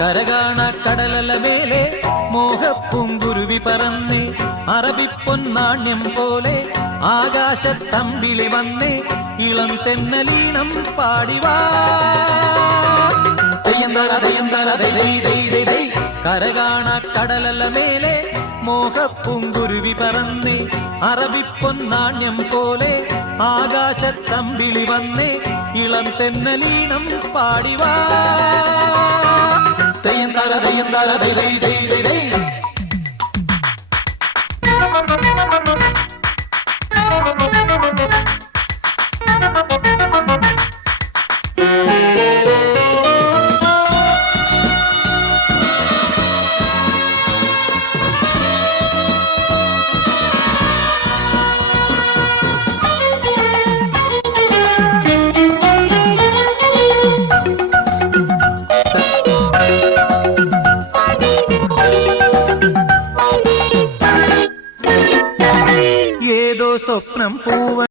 കരകാണ കടലല മേലെ മോഹപ്പൂങ്കുരുവി പറന്നേ അറബിപ്പൊന്നാണ്യം പോലെ ആകാശത്തമ്പിളി വന്നേ ഇളം തെന്നലീണം പാടിവാ കരകാണ കടലല മേലെ മോഹപ്പൂങ്കുരുവി പറന്നേ അറബിപ്പൊന്നാണ്യം പോലെ ആകാശത്തമ്പിളി വന്നേ ഇളം തെന്നലീണം പാടിവാ തെയ്യന്താര തെയ്യന്താര ദൈ ദൈ ദൈ ദൈ ദൈ. ഏതോ സ്വപ്നം പൂവ